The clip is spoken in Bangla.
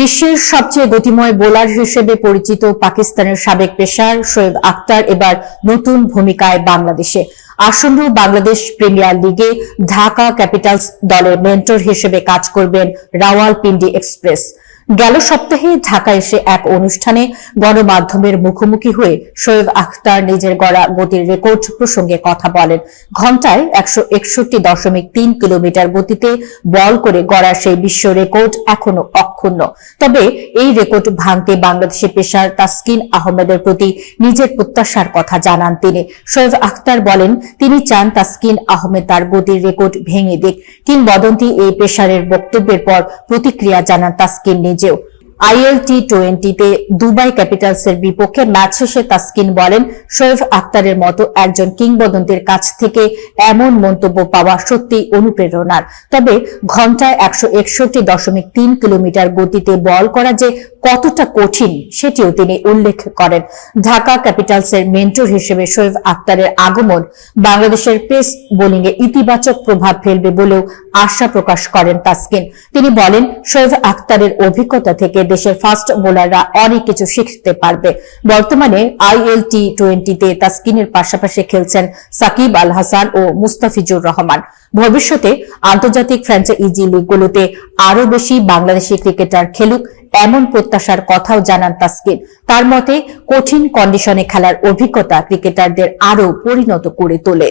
বিশ্বের সবচেয়ে গতিময় বোলার হিসেবে পরিচিত পাকিস্তানের সাবেক পেশার শোয়েব আক্তার এবার নতুন ভূমিকায় বাংলাদেশে। আসন্ন বাংলাদেশ প্রিমিয়ার লিগে ঢাকা ক্যাপিটালস দলের মেন্টর হিসেবে কাজ করবেন রাওয়ালপিন্ডি এক্সপ্রেস। গেল সপ্তাহে ঢাকা এসে এক অনুষ্ঠানে গণমাধ্যমের মুখোমুখি হয়ে শোয়েব আখতার নিজের গড়া গতির রেকর্ড প্রসঙ্গে কথা বলেন। ঘন্টায় একশো একষট্টি দশমিক তিন কিলোমিটার গতিতে বল করে গড়া সেই বিশ্ব রেকর্ড এখনও অক্ষুণ্ণ তবে এই রেকর্ড ভাঙতে বাংলাদেশি পেশার তাসকিন আহমেদের প্রতি নিজের প্রত্যাশার কথা জানান তিনি। শোয়েব আখতার বলেন, তিনি চান তাসকিন আহমেদ তার গতির রেকর্ড ভেঙে দিক। কিংবদন্তি এই পেশারের বক্তব্যের পর প্রতিক্রিয়া জানান তাসকিন নিজেও। আইএল টি টোয়েন্টিতে দুবাই ক্যাপিটালসের বিপক্ষে ম্যাচ শেষে তাসকিন বলেন, শোয়েব আক্তারের মতো একজন কিংবদন্তির কাছ থেকে এমন মন্তব্য পাওয়া সত্যি অনুপ্রেরণার। তবে ঘন্টায় একশো একষট্টি দশমিক তিন কিলোমিটার গতিতে বল করা যে কতটা কঠিন, সেটিও তিনি উল্লেখ করেন। ঢাকা ক্যাপিটালসের মেন্টর হিসেবে শোয়েব আক্তারের আগমন বাংলাদেশের পেস বোলিংয়ে ইতিবাচক প্রভাব ফেলবে বলেও আশা প্রকাশ করেন তাসকিন। তিনি বলেন, শোয়েব আক্তারের অভিজ্ঞতা থেকে দেশের ফাস্ট বোলাররা অনেক কিছু শিখতে পারবে। বর্তমানে আইএল টি টোয়েন্টিতে তাসকিনের পাশাপাশি খেলছেন সাকিব আল হাসান ও মুস্তাফিজুর রহমান। ভবিষ্যতে আন্তর্জাতিক ফ্র্যাঞ্চাইজি লিগগুলোতে আরও বেশি বাংলাদেশি ক্রিকেটার খেলুক এমন প্রত্যাশার কথাও জানান তাসকিন। তার মতে, কঠিন কন্ডিশনে খেলার অভিজ্ঞতা ক্রিকেটারদের আরও পরিণত করে তোলে।